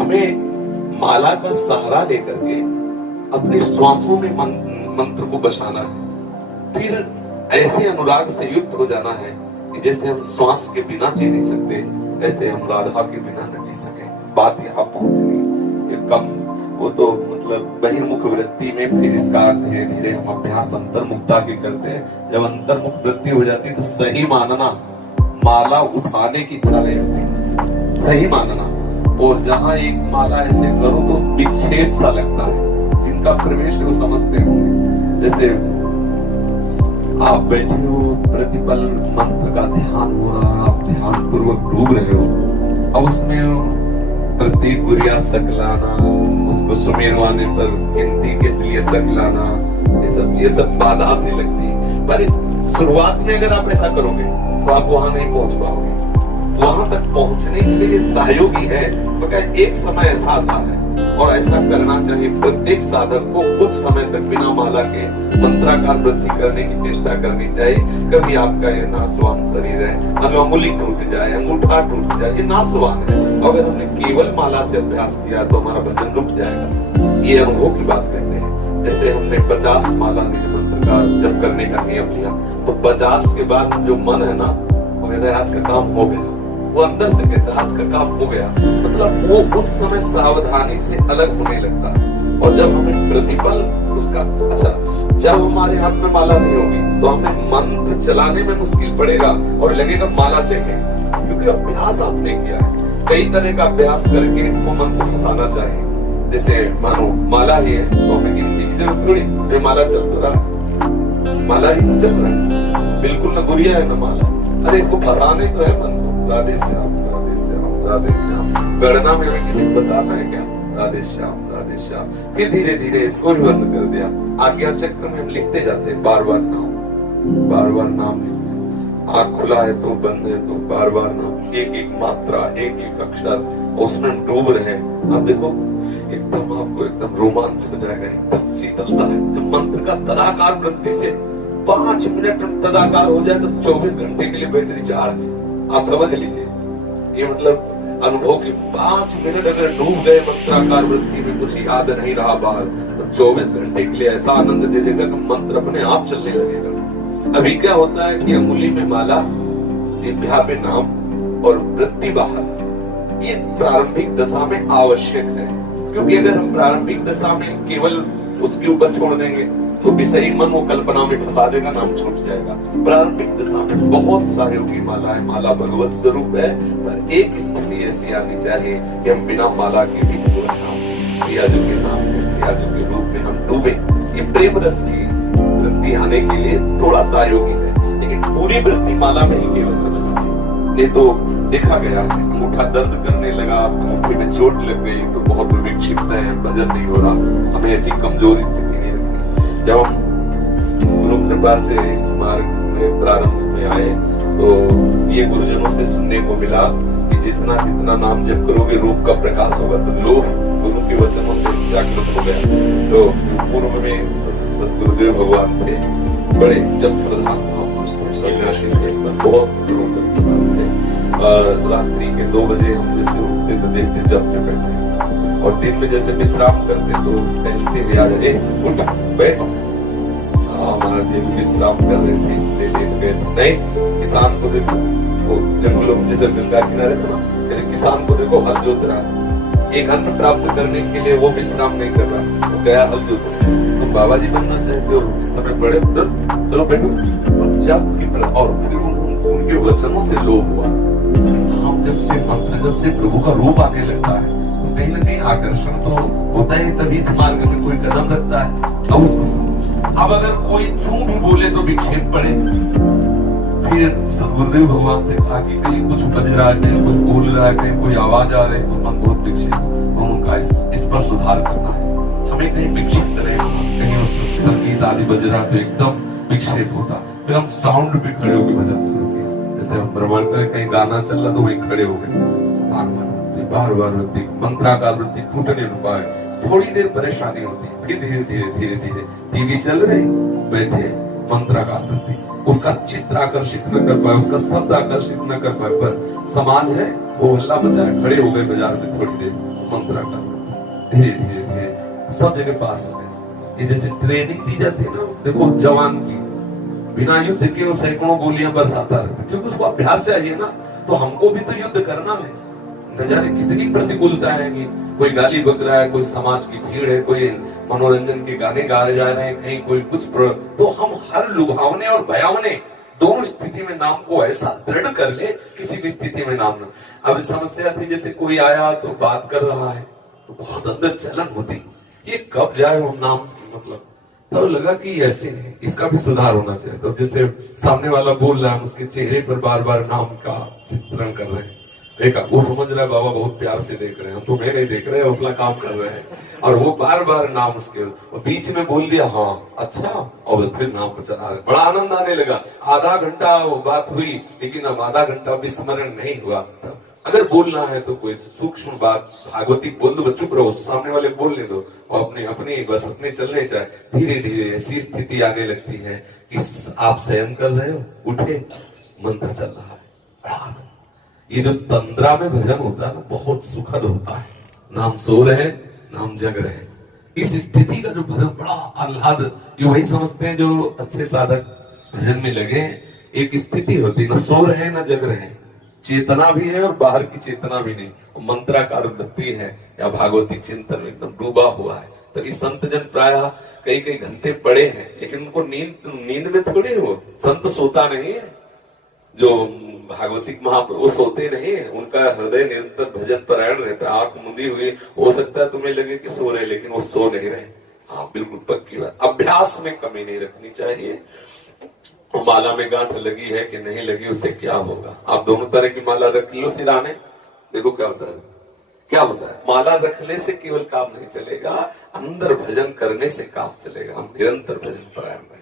हमें माला का सहारा लेकर के अपने श्वासों में मंत्र को बसाना है। फिर ऐसे अनुराग से युक्त हो जाना है कि जैसे हम श्वास के बिना जी नहीं सकते, ऐसे हम राधा के बिना न जी सके। बात यहाँ पहुंचनी ये कम, वो तो मतलब बहिर्मुख वृत्ति में फिर इसका धीरे धीरे हम अभ्यास अंतर्मुखता के करते हैं। जब अंतर्मुख वृत्ति हो जाती है तो सही मानना, माला उठाने की इच्छा नहीं होती, सही मानना। और जहां एक माला ऐसे करो तो विक्षेप सा लगता है, जिनका प्रवेश वो समझते होंगे। जैसे आप बैठे हो, प्रतिपल मंत्र का ध्यान हो रहा, आप ध्यान पूर्वक डूब रहे हो, अब उसमें प्रत्येक गुरिया सकलाना, उसको सुमेरवाने पर गिनती किस लिए सकलाना, ये सब बाधा से लगती है। पर शुरुआत में अगर आप ऐसा करोगे तो आप वहां नहीं पहुंच पाओगे। वहां तक पहुंचने के लिए सहयोगी है, मगर एक समय ऐसा आता है और ऐसा करना चाहिए प्रत्येक साधक को। कुछ समय तक बिना माला के मंत्राकार वृद्धि करने की चेष्टा करनी चाहिए। कभी आपका ये नासवान शरीर है, अंगुली टूट जाए, अंगूठा टूट जाए, ये नासवान है। अगर हमने केवल माला से अभ्यास किया तो हमारा भजन रुक जाएगा। ये अनुभव की बात कहते हैं। जैसे हमने 50 माला निज मंत्र का जप करने का नियम लिया, तो 50 के बाद जो मन है ना, वो कहता है आज का काम हो गया। वो अंदर से कहता है आज का काम हो गया, मतलब वो उस समय सावधानी से अलग होने लगता है। और जब हमें प्रतिपल उसका, अच्छा, जब हमारे हाथ में माला नहीं होगी तो हमें मंत्र चलाने में मुश्किल पड़ेगा और लगेगा माला चाहिए, क्योंकि अभ्यास आपने किया है। कई तरह का अभ्यास करके इसको मन को फंसाना चाहिए। जैसे मानो माला ही है तो हमें गिनती की जरूरत थोड़ी, ये माला चल तो रहा है, माला ही तो चल रहा है, बिल्कुल न गुरिया है न माला। अरे इसको फंसाने तो है मन को। राधे श्याम, राधे श्याम, राधे श्याम। गणना में हमें किसी को बताना है क्या? राधे श्याम, राधे श्याम। फिर धीरे धीरे इसको भी बंद कर दिया। आज्ञा चक्र में हम लिखते जाते हैं बार बार नाम, बार बार नाम लिखते हैं। आँख खुला है तो बंद है तो बार बार नाम, एक एक मात्रा, एक एक अक्षर, उसमें डूब रहे हैं। अब देखो एकदम आपको एकदम रोमांच हो जाएगा, एकदम शीतलता है। जब मंत्र का तदाकार वृत्ति से 5 मिनट में तदाकार हो जाए तो 24 घंटे के लिए बैटरी चार्ज। आप समझ लीजिए, ये मतलब अनुभव की 5 मिनट अगर डूब गए मंत्राकार वृत्ति में, कुछ याद नहीं रहा बाहर, तो 24 घंटे के लिए ऐसा आनंद दे देगा कि मंत्र अपने आप चलने लगेगा। अभी क्या होता है कि अंगुली में माला, जिह्वा पे नाम और वृत्ति बाहर, ये प्रारंभिक दशा में आवश्यक है। क्योंकि अगर हम प्रारंभिक दशा में केवल उसके ऊपर छोड़ देंगे तो विषयी मन वो कल्पना में फंसा देगा, नाम छूट जाएगा। प्रारंभिक दशा में बहुत सहयोगी माला है, माला भगवत स्वरूप है, पर एक स्थिति ऐसी आनी चाहिए कि हम बिना माला के भी भगवत नाम, प्रियाजू के नाम, प्रियाजू के रूप में हम डूबे। ये प्रेम रस की वृत्ति आने के लिए थोड़ा सहयोगी है, लेकिन पूरी वृत्ति माला में ही केवल करना। ये तो देखा गया है, अंगूठा दर्द करने लगा, अंगूठे में चोट लग गई तो बहुत विक्षिप्त है, भजन नहीं हो रहा। हमें ऐसी कमजोर स्थिति नहीं रखनी। जब हम गुरु कृपा से इस मार्ग में प्रारंभ में आए तो ये गुरुजनों से सुनने को मिला कि जितना जितना नाम जप करोगे रूप का प्रकाश होगा। तो लोग गुरु के वचनों से जागृत हो गए। तो पूर्व में सदगुरुदेव भगवान थे, बड़े जप प्रधान महापुरुष थे, सन्यासी थे, बहुत लोग जप प्रधान थे। रात्रि के 2 बजे हम जैसे उठते तो देखते जप में बैठे, और दिन में जैसे विश्राम करते तो टहलते हुए आ जाए, उठ बैठो। हमारा देव विश्राम कर रहे थे इसलिए लेट गए। नहीं, किसान को देखो, वो जंगलों में जैसे गंगा किनारे था ना, किसान को देखो हल जोत रहा है। एक अन्न प्राप्त करने के लिए वो विश्राम नहीं कर रहा, वो गया हल जोतने। तो बाबा जी बनना चाहते हो इस समय बड़े चलो बैठो। और जब और फिर उनके वचनों से लोभ हुआ। हम जब से मंत्र, जब से प्रभु का रूप आने लगता है तो कहीं ना कहीं आकर्षण तो होता है, तभी इस मार्ग में कोई कदम रखता है। अब उसको अब अगर कोई चूं भी बोले तो विक्षेप पड़े। फिर सदगुरुदेव भगवान से कहा कि कहीं कुछ बज रहा है, कहीं कुछ बोल रहा है, कहीं कोई आवाज आ रही है तो मन बहुत विक्षिप्त, तो उनका इस पर सुधार करना है। हमें कहीं विक्षिप्त नहीं होना, कहीं संगीत आदि बज रहा तो एकदम विक्षेप होता। फिर हम साउंड पे खड़े होकर भजन शुरू किया। जैसे हम भ्रमण करें, कहीं गाना चल रहा तो वही खड़े हो गए, बार बार वृत्ति, मंत्राकार वृत्ति टूटने न पाए। थोड़ी देर परेशानी होती, फिर धीरे धीरे धीरे धीरे टीवी चल रही, बैठे मंत्राकार वृत्ति, उसका चित्र आकर्षित न कर पाए, उसका शब्द आकर्षित न कर पाए, पर समाज है वो हल्ला मचा, खड़े हो गए बाजार में थोड़ी देर, मंत्रा का धीरे धीरे धीरे सब जगह पास हो गए। ये जैसे ट्रेनिंग दी जाती है ना, देखो जवान की बिना युद्ध के वो सैकड़ों गोलियां बरसाता रहता, क्योंकि उसको अभ्यास चाहिए ना। तो हमको भी तो युद्ध करना है। न जाने कितनी प्रतिकूलता है कि कोई गाली बक रहा है, कोई समाज की भीड़ है, कोई मनोरंजन के गाने गाए जा रहे हैं, कहीं कोई कुछ तो हम हर लुभावने और भयावने दोनों स्थिति में नाम को ऐसा दृढ़ कर ले, किसी भी स्थिति में नाम न। अब समस्या थी जैसे कोई आया तो बात कर रहा है तो बहुत अंदर जलन होती, ये कब जाए हम नाम, मतलब तब लगा कि ऐसे नहीं, इसका भी सुधार होना चाहिए। तो जैसे सामने वाला बोल रहा है, उसके चेहरे पर बार बार नाम का चित्रण कर रहे हैं, देखा वो समझ रहा है बाबा बहुत प्यार से देख रहे हैं, हम तुम्हें नहीं देख रहे हैं, अपना काम कर रहे हैं। और वो बार बार नाम उसके बीच में बोल दिया हाँ अच्छा, और फिर नाम को चला रहे, बड़ा आनंद आने लगा। आधा घंटा वो बात हुई, लेकिन अब आधा घंटा भी स्मरण नहीं हुआ। अगर बोलना है तो कोई सूक्ष्म बात भागवती बोल दो, चुप रहो, सामने वाले बोलने दो, और अपने अपने बस अपने चलने चाहे। धीरे धीरे ऐसी स्थिति आने लगती है कि आप स्वयं कर रहे हो, उठे मंत्र चल रहा है, बड़ा आनंद। ये जो तंद्रा में भजन होता है ना, बहुत सुखद होता है। नाम सो रहे, नाम जग रहे, इस स्थिति का जो भजन बड़ा आह्लाद, ये वही समझते हैं जो अच्छे साधक भजन में लगे। एक स्थिति होती है, ना सो रहे ना जग रहे, चेतना भी है और बाहर की चेतना भी नहीं, मंत्राकार वृत्ति है या भागवती चिंतन एकदम डूबा हुआ है। तभी संत जन प्राय कई कई घंटे पड़े हैं, लेकिन उनको नींद में थोड़ी, वो संत सोता नहीं है। जो भागवतिक महाप्रभु सोते नहीं, उनका हृदय निरंतर भजन परायण रहता है। आंख मुंदी हुई, हो सकता है तुम्हें लगे कि सो रहे, लेकिन वो सो नहीं रहे। हाँ बिल्कुल पक्की बात, अभ्यास में कमी नहीं रखनी चाहिए। माला में गांठ लगी है कि नहीं लगी, उससे क्या होगा। आप दोनों तरह की माला रख लो सिराने, देखो क्या होता है, क्या होता है। माला रखने से केवल काम नहीं चलेगा, अंदर भजन करने से काम चलेगा। हम निरंतर भजन परायण रहे।